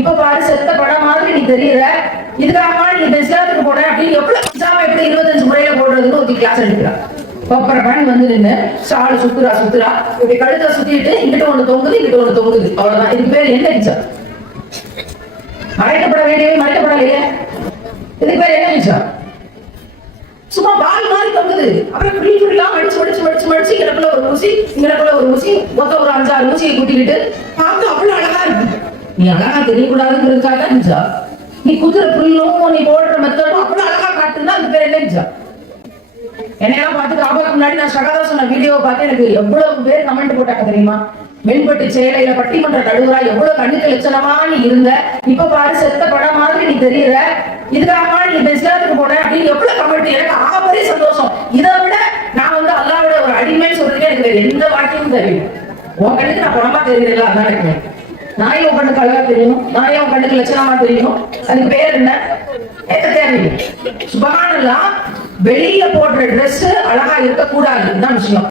இப்ப பாரு செத்த படம் மாதிரி நீ தெரியற, இதுக்காக நீ இந்த இஸ்லாத்துக்கு போன அப்படின்னு எவ்வளவு இஸ்லாம எப்படி 25 முறையில போடுறதுன்னு ஒரு கிளாஸ் எடுக்கிறா. பண்ணி வந்து நின்று சாலு சுத்துறா இப்படி கழுத்தை சுத்திட்டு இங்கிட்ட ஒண்ணு தொங்குது இங்கிட்ட ஒண்ணு தொங்குது, அவ்வளவுதான். இதுக்கு பேர் என்ன நிச்சம்? மறைக்கப்பட வேண்டியவை மறைக்கப்படலையே, இதுக்கு பேர் என்ன நிச்சம்? சும்மா பால் மாதிரி தொங்குது. அப்புறம் புடிலாம் மடிச்சு இங்கனக்குள்ள ஒரு ஊசி இங்கனக்குள்ள ஒரு ஊசி மொத்தம் ஒரு 5-6 ஊசியை கூட்டிக்கிட்டு பார்த்து அவ்வளவு அழகா இருக்கு. நீ அழகா தெரியக்கூடாதுங்கிறதுக்காக நிச்சா, நீ குதிரை புல்லும் நீ போடுற மெத்தடும் அவ்வளவு அழகா காட்டுன்னா அது பேர் என்ன நிச்சா? என்னையெல்லாம் பார்த்து காபாக்கு முன்னாடி நான் சகதா சொன்ன வீடியோவை பார்த்து எனக்கு எவ்வளவு பேர் கமெண்ட் போட்டாங்க தெரியுமா? மென்பட்டு சேலையில பட்டிமன்ற நடுவரா எவ்வளவு கண்ணுக்கு லட்சணமா நீ இருந்த, இப்ப பாரு செத்த படம் மாதிரி நீ தெரியற, இதுக்காக நீ இந்த இஸ்லாத்துக்கு போன அப்படின்னு எவ்வளவு கமெண்ட். எனக்கு ஆகப்பெரிய சந்தோஷம். இதை விட நான் வந்து அல்லாவோட ஒரு அடிமைன்னு சொல்றதுக்கு எனக்கு வேற எந்த வாக்கியமும் தெரியும். உன் கண்ணுக்கு நான் படமா தெரியல, அதான் எனக்கு நான் உன் கண்ணுக்கு அழகா தெரியணும், நான் உன் கண்ணுக்கு லட்சணமா தெரியணும். அதுக்கு பேர் என்ன? தேவையில்லை. சுபஹானல்லாஹ், வெளியில போடுற ட்ரெஸ் அழகா இருக்க கூடாது தான் விஷயம்.